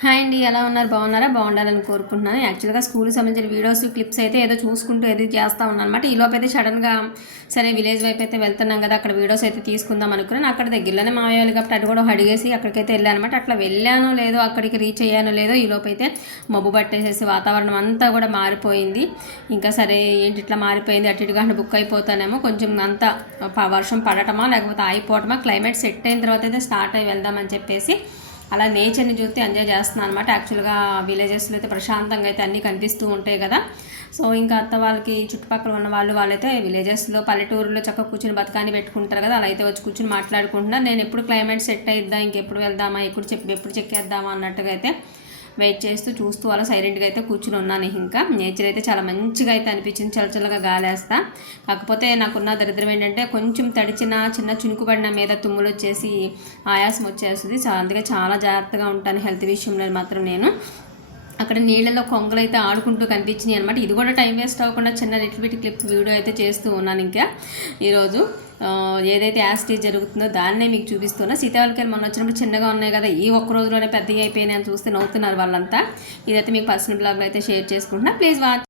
Hi అండి ఎలా ఉన్నారు? బాగున్నారా? బాగుండాలని కోరుకుంటున్నాను. యాక్చువల్గా స్కూల్కి సంబంధించిన వీడియోస్ క్లిప్స్ అయితే ఏదో చూసుకుంటూ ఏదో చేస్తూ ఉన్నాను అనమాట ఈలోపు అయితే సడన్గా సరే విలేజ్ వైపు అయితే వెళ్తున్నాం కదా అక్కడ వీడియోస్ అయితే తీసుకుందాం అనుకున్నాను. అక్కడ దగ్గరలోనే మావేయాలి కాబట్టి అటు కూడా అడిగేసి అక్కడికైతే వెళ్ళాను అనమాట అట్లా వెళ్ళానో లేదో అక్కడికి రీచ్ అయ్యానో లేదో ఈలోపు అయితే మబ్బు పట్టేసేసి వాతావరణం అంతా కూడా మారిపోయింది. ఇంకా సరే ఏంటి ఇట్లా మారిపోయింది? అటు ఇటుగా బుక్ అయిపోతానేమో కొంచెం అంతా వర్షం పడటమా లేకపోతే ఆగిపోవటమా క్లైమేట్ సెట్ అయిన తర్వాత అయితే స్టార్ట్ అయ్యి వెళ్దామని చెప్పేసి అలా నేచర్ని చూస్తే ఎంజాయ్ చేస్తున్నాను అనమాట యాక్చువల్గా విలేజెస్లో అయితే ప్రశాంతంగా అయితే అన్నీ కనిపిస్తూ ఉంటాయి కదా. సో ఇంకా అత్త వాళ్ళకి చుట్టుపక్కల ఉన్న వాళ్ళు వాళ్ళైతే విలేజెస్లో పల్లెటూరులో చక్కగా కూర్చుని బతకాన్ని పెట్టుకుంటారు కదా. అలా అయితే వచ్చి కూర్చుని మాట్లాడుకుంటున్నారు. నేను ఎప్పుడు క్లైమేట్ సెట్ అయిద్దా ఇంకెప్పుడు వెళ్దామా ఎప్పుడు చెప్పి ఎప్పుడు చెక్కేద్దామా అన్నట్టుగా అయితే వెయిట్ చేస్తూ చూస్తూ అలా సైలెంట్గా అయితే కూర్చుని ఉన్నాను ఇంకా. నేచర్ అయితే చాలా మంచిగా అయితే అనిపించింది. చలచలగా గాలేస్తా. కాకపోతే నాకున్న దరిద్రం ఏంటంటే కొంచెం తడిచిన చిన్న చినుకుబడిన మీద తుమ్ములు వచ్చేసి ఆయాసం వచ్చేస్తుంది. చాలా అందుకే చాలా జాగ్రత్తగా ఉంటాను హెల్త్ విషయంలో మాత్రం నేను. అక్కడ నీళ్ళలో కొంగలు అయితే ఆడుకుంటూ కనిపించినాయి అనమాట ఇది కూడా టైం వేస్ట్ అవ్వకుండా చిన్న లిటిల్ బిట్ క్లిప్ వీడియో అయితే చేస్తూ ఉన్నాను ఇంకా. ఈరోజు ఏదైతే యాసిటీ జరుగుతుందో దాన్నే మీకు చూపిస్తున్నా. సీతాఫలకాయలు మొన్న వచ్చినప్పుడు చిన్నగా ఉన్నాయి కదా ఈ ఒక్క రోజులోనే పెద్దగా అయిపోయినాయి అని చూస్తే నవ్వుతున్నారు వాళ్ళంతా. ఇదైతే మీకు పర్సనల్ బ్లాగ్లో అయితే షేర్ చేసుకుంటున్నా. Please watch